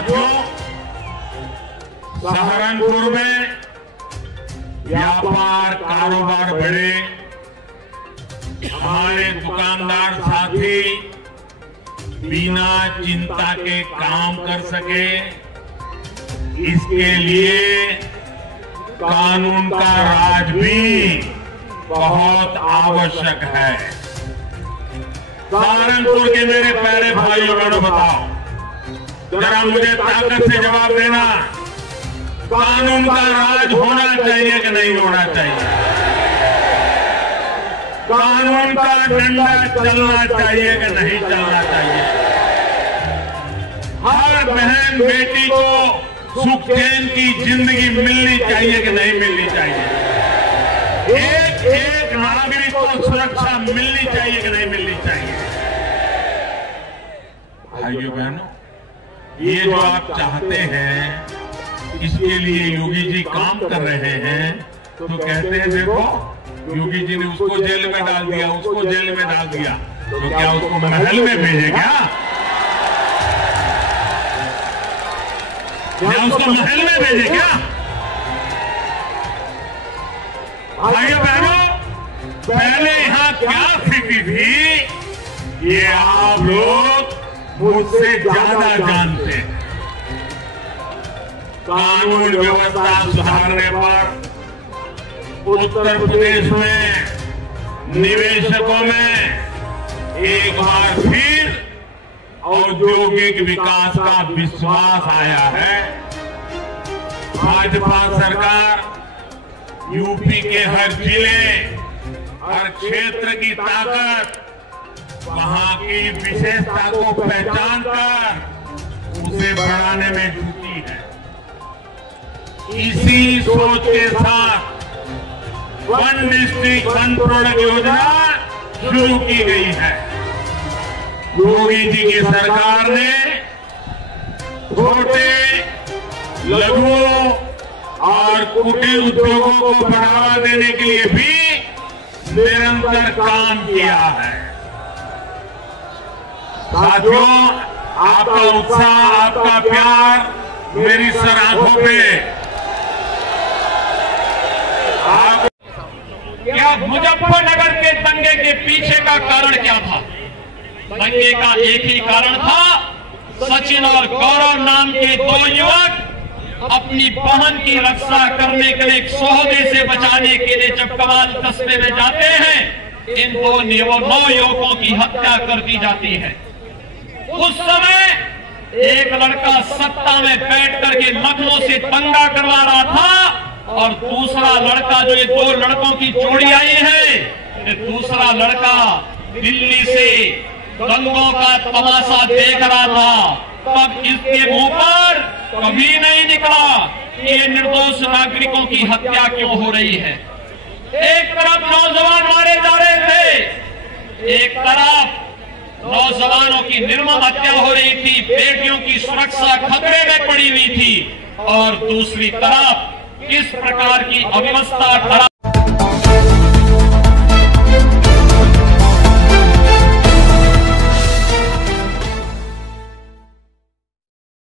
साथियों, सहारनपुर में व्यापार कारोबार बढ़े, हमारे दुकानदार साथी बिना चिंता के काम कर सके, इसके लिए कानून का राज भी बहुत आवश्यक है। सहारनपुर के मेरे प्यारे भाइयों बहनों, बताओ जरा मुझे ताकत से जवाब देना, कानून का राज होना चाहिए कि नहीं होना चाहिए? कानून का डंडा चलना चाहिए कि नहीं चलना चाहिए? हर बहन बेटी को सुख चैन की जिंदगी मिलनी चाहिए कि नहीं मिलनी चाहिए? एक एक नागरिक को सुरक्षा मिलनी चाहिए कि नहीं मिलनी चाहिए? भाइयों बहनों, ये जो आप चाहते हैं, इसके लिए योगी जी काम कर रहे हैं, तो कहते हैं देखो योगी जी ने उसको जेल में डाल दिया, उसको जेल में डाल दिया, तो क्या उसको महल में भेजे क्या? क्या उसको महल में भेजे क्या? भाइयों बहनों, पहले यहां क्या स्थिति थी, ये आप लोग मुझसे ज्यादा जानते हैं। कानून व्यवस्था सुधारने पर उत्तर प्रदेश में निवेशकों में एक बार फिर औद्योगिक विकास का विश्वास आया है। भाजपा सरकार यूपी के हर जिले, हर क्षेत्र की ताकत, वहां की विशेषता को पहचान कर उसे बढ़ाने में जुटी है। इसी सोच के साथ वन डिस्ट्रिक्ट वन प्रोडक्ट योजना शुरू की गई है। योगी जी की सरकार ने छोटे, लघु और कुटीर उद्योगों को बढ़ावा देने के लिए भी निरंतर काम किया है। साथियों, आपका उत्साह, आपका प्यार मेरी सराहों पे। क्या मुजफ्फरनगर के दंगे के पीछे का कारण क्या था? दंगे का एक ही कारण था, सचिन और गौरव नाम के दो युवक अपनी बहन की रक्षा करने के लिए, सौदे से बचाने के लिए जब कमाल कस्बे में जाते हैं, इन दो 9 युवकों की हत्या कर दी जाती है। उस समय एक लड़का सत्ता में बैठ करके लखनऊ से दंगा करवा रहा था, और दूसरा लड़का, जो ये 2 लड़कों की जोड़ी आई है, ये दूसरा लड़का दिल्ली से दंगों का तमाशा देख रहा था। तब इसके मुंह पर कभी नहीं निकला कि ये निर्दोष नागरिकों की हत्या क्यों हो रही है। एक तरफ नौजवान मारे जा रहे थे, एक तरफ नौजवानों की निर्मम हत्या हो रही थी, बेटियों की सुरक्षा खतरे में पड़ी हुई थी, और दूसरी तरफ किस प्रकार की अव्यवस्था